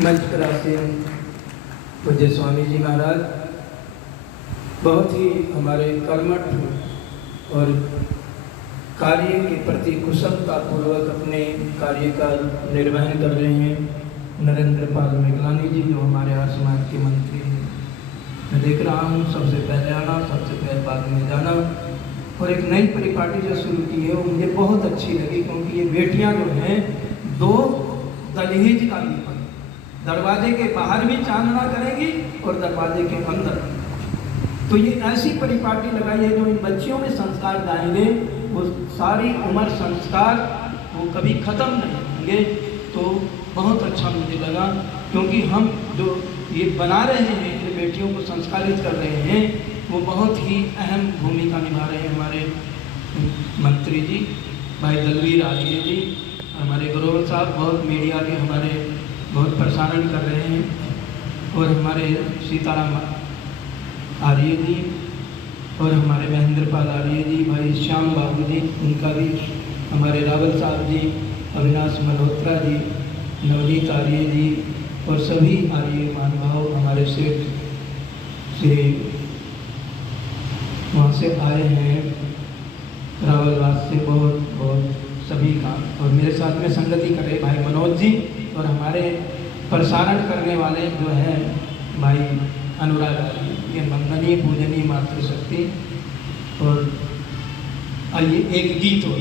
मंच पर आसीन पूज्य स्वामी जी महाराज बहुत ही हमारे कर्मठ और कार्य के प्रति कुशलता पूर्वक अपने कार्य का निर्वहन कर रहे हैं। नरेंद्र पाल मेघलानी जी जो हमारे हर समाज के मंत्री हैं, मैं देख रहा हूँ सबसे पहले आना, सबसे पहले बाद में जाना। और एक नई परिपाटी जो शुरू की है वो मुझे बहुत अच्छी लगी, क्योंकि ये बेटियाँ जो हैं दो दहेज का दीपक, दरवाजे के बाहर भी चांदना करेंगी और दरवाजे के अंदर। तो ये ऐसी परिपाटी लगाई है जो इन बच्चियों में संस्कार लाएंगे, वो सारी उम्र संस्कार वो कभी ख़त्म नहीं होंगे। तो बहुत अच्छा मुझे लगा, क्योंकि हम जो ये बना रहे हैं, इन बेटियों को संस्कारित कर रहे हैं, वो बहुत ही अहम भूमिका निभा रहे हैं हमारे मंत्री जी भाई दलवीर आर्य जी, हमारे ग्रोवर साहब बहुत मीडिया के हमारे बहुत प्रसारण कर रहे हैं, और हमारे सीताराम आर्य जी और हमारे महेंद्र पाल आर्य जी, भाई श्याम बाबू जी, उनका भी, हमारे रावल साहब जी, अविनाश मल्होत्रा जी, नवनीत आर्य जी और सभी आर्य महानुभाव हमारे सेठ से वहाँ से आए हैं, रावलवास से बहुत बहुत सभी का। और मेरे साथ में संगति कर रहे भाई मनोज जी और हमारे प्रसारण करने वाले जो हैं भाई अनुराग जी, ये वंदनीय पूजनीय मातृशक्ति। और आइए एक गीत हो,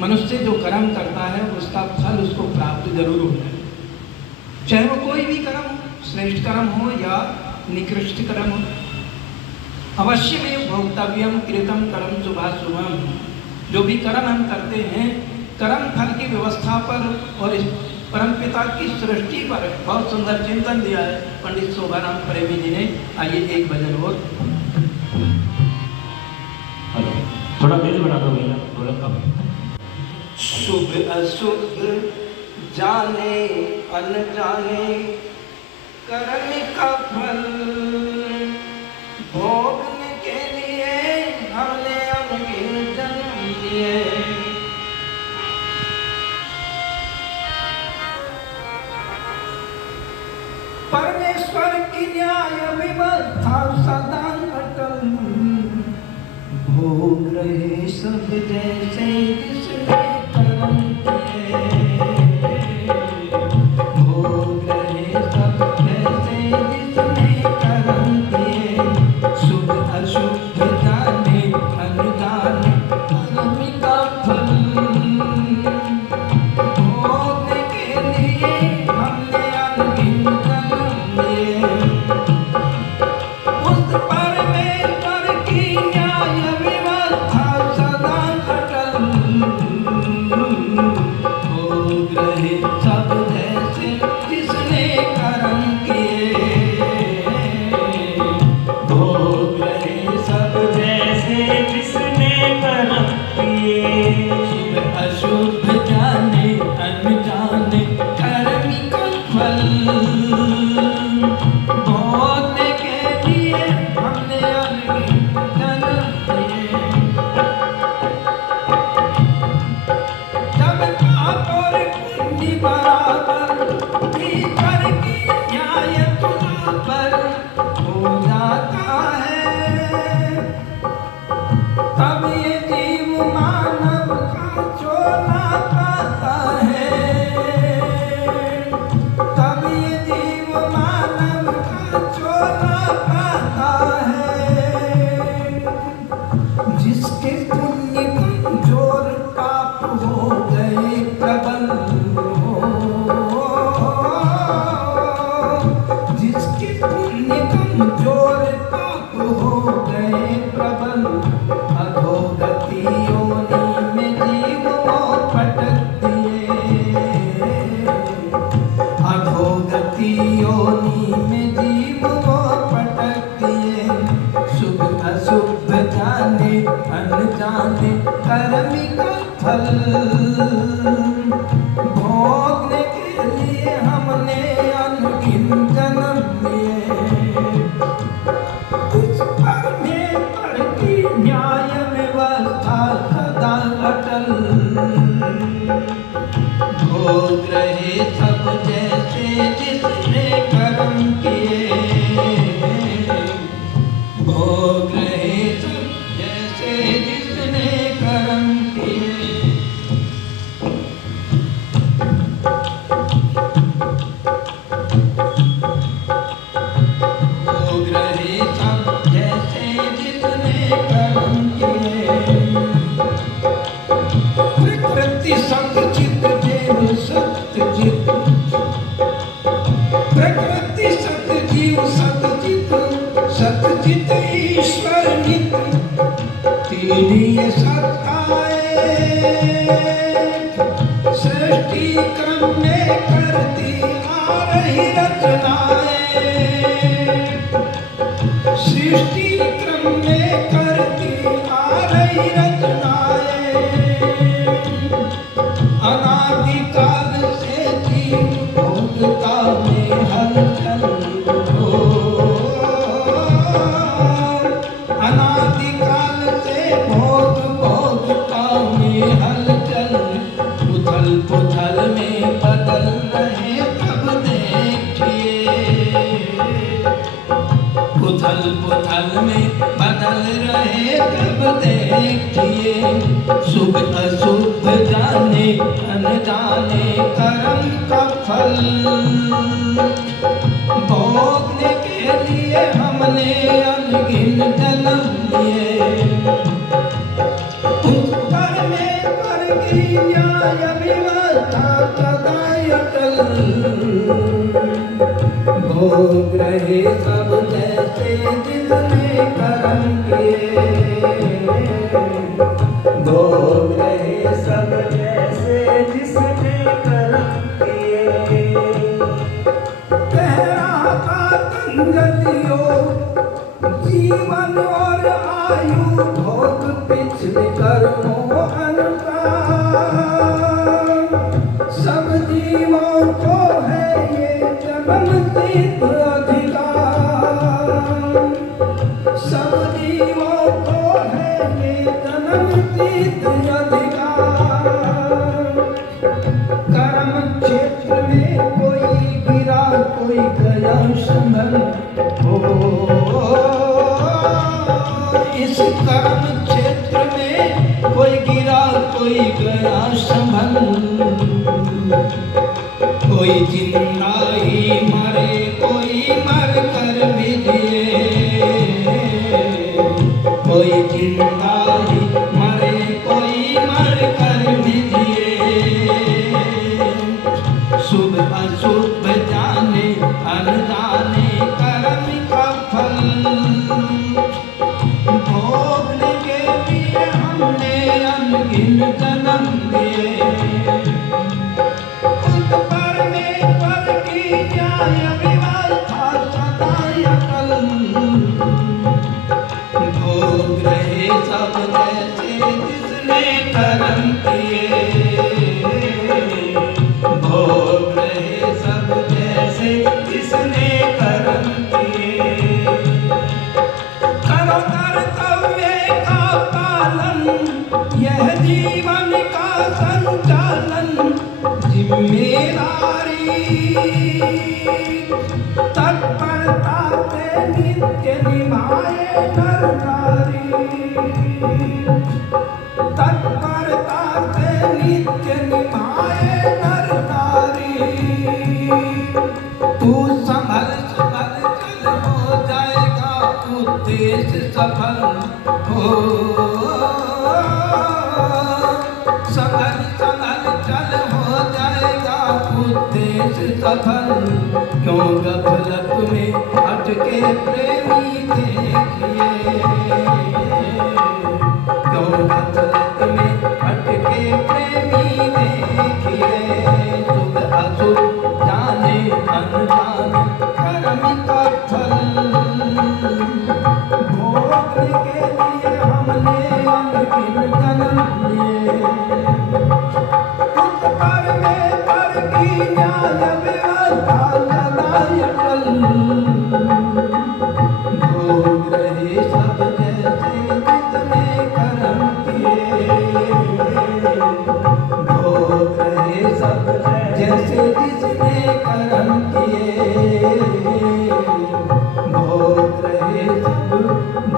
मनुष्य जो कर्म करता है उसका फल उसको प्राप्त जरूर होता है, चाहे वो कोई भी कर्म हो, श्रेष्ठ कर्म हो या निकृष्ट कर्म हो। अवश्य में भोक्तव्यम कृतम कर्म शुभाशुभम। जो भी कर्म हम करते हैं, कर्म फल की व्यवस्था पर और इस परमपिता की सृष्टि पर बहुत सुंदर चिंतन दिया है पंडित शोभाराम प्रेमी जी ने। आइए एक भजन और। हेलो, थोड़ा तेज बना दो भैया, ढोलक का। शुभ अशुभ जाने अनजाने कर्म का फल भोगने के लिए हमने अनगिनत जन्म लिए। परमेश्वर की न्याय व्यवस्था सदा अटल, भोग रहे सब जैसे जिसने कर्म किए, भोग रहे सब जैसे जिसने कर्म किए। शुभ अशुभ जाने अनजाने कर्म का फल भोगने के लिए हमने अनगिनत जन्म लिए। उस परमेश्वर की न्याय व्यवस्था सदा अटल, भोग रहे सब जैसे जिसने कर्म किए, भोग रहे सब जैसे जिसने कर्म किए। शुभ अशुभ जाने अनजाने कर्म का फल भोगने के लिए हमने अनगिनत जन्म लिए। जब पाप और पुण्य बराबर ईश्वर की न्याय तुला पर हो जाता है, तब ये जीव मानव का चोला पाता है, तब ये जीव मानव का चोला पाता है। जिसके पुण्य कमजोर पाप हो गए प्रबल जिसके पुण्य कमजोर पाप हो गए प्रबल, अधोगति योनि में जीव वो पटक दिए, अधोगति योनि में जीव वो पटक दिए। शुभ अशुभ जाने अनजाने कर्म का फल भोगने के लिए हमने अनगिनत जन्म लिए। उस परमेश्वर की न्याय व्यवस्था सदा अटल, भोग रहे सब जैसे जिसने लीलिए सत्ताएं सृष्टि क्रम में करती आ रही रचनाएं, सृष्टि क्रम में करती आ रही रचनाएं, अनादिकाल से जीव भोगता में हलचल हो, अनादिकाल से भोगता में हलचल, उथल पुथल में बदल रहे तब देखिए, उथल पुथल में बदल रहे तब देखिए, शुभ अशुभ जाने अनजाने कर्म का फल, भोगने के लिए हमने अनगिन जन्म लिए, उस पर में पर की न्याय व्यवस्था सदा अटल, भोग रहे सब जैसे जिसने कर्म किए, भोग रहे सब जैसे जिसने कर्म किए, कह रहा था कंगलियो जीवन और आयु भोग पिछले कर्मों अनुसार, सब जीवों को है ये जन्म सिद्ध अधिकार, सब जीवों को है ये जन्म सिद्ध अधिकार, कर्म क्षेत्र में कोई गिरा कोई गया संभल हो, इस कर्म क्षेत्र में कोई गिरा कोई गया संभल, कोई जिंदा ही मरे कोई मर कर भी जिए, कोई जिंदा ही मरे कोई मर कर भी जिए, शुभ अशुभ जाने अनजाने कर्म का फल, भोगने के लिए हमने अनगिन जन्म दिए, उस परमेश्वर की न्याय व्यवस्था सदा अटल, भोग रहे सब जैसे जिसने कर्म किए, भोग रहे सब जैसे जिसने कर्म किए, करो कर्तव्य का पालन यह जीवन का संचालन, जिम्मेदारी तत्परता से नित्य निभाए नर नारी, तत्परता से नित्य निभाए नर नारी, तू संभल संभल चल हो जाएगा उद्देश्य सफल हो, संभल संभल चल हो जाएगा उद्देश्य सफल, क्यों गफलत में अटके प्रेमी देखिए, क्यों गफलत में अटके प्रेमी देखिए, शुभ अशुभ जाने अनजाने कर्म का फल, भोगने के लिए हमने अनगिन जन्म लिए, उस परमेश्वर की न्याय व्यवस्था सदा अटल, भोग रहे सब जैसे जिसने कर्म किए, भोग रहे सब जैसे जिसने कर्म किए, भोग रहे सब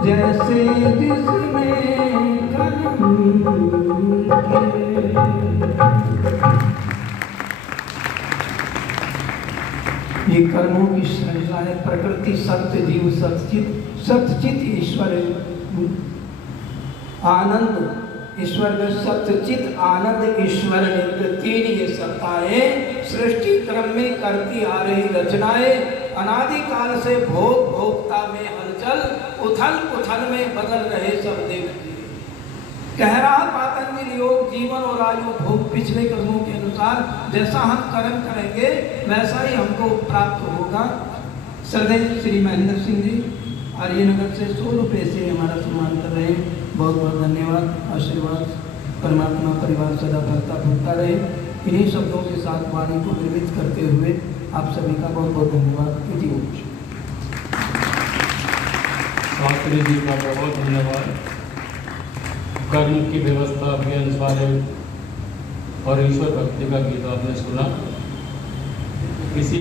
जैसे जिसने कर्म ये कर्मों की श्रृंखला है। प्रकृति सत्य जीव सत्यचित, सत्यचित ईश्वर आनंद ईश्वर में सत्यचित आनंद ईश्वर नित्य, तीन ये सत्ताएं सृष्टि क्रम में करती आ रही रचनाएं, अनादिकाल से भोग भोक्ता में हलचल, उथल पुथल में बदल रहे सब देव। कह रहा पातंजलि योग जीवन और आयु भोग पिछले कर्मों के अनुसार जैसा हम कर्म करेंगे वैसा ही हमको प्राप्त होगा। श्रद्धेय श्री महेंद्र सिंह जी आर्यनगर से 100 रुपये से हमारा सम्मान कर रहे हैं। बहुत बहुत धन्यवाद। आशीर्वाद परमात्मा परिवार सदा फलता फूलता रहे। इन्हीं शब्दों के साथ वाणी को निर्मित करते हुए आप सभी का बहुत बहुत धन्यवाद। इति ओम। शास्त्री जी का बहुत धन्यवाद। कर्म की व्यवस्था के अनुसार और ईश्वर भक्ति का गीत आपने सुना। किसी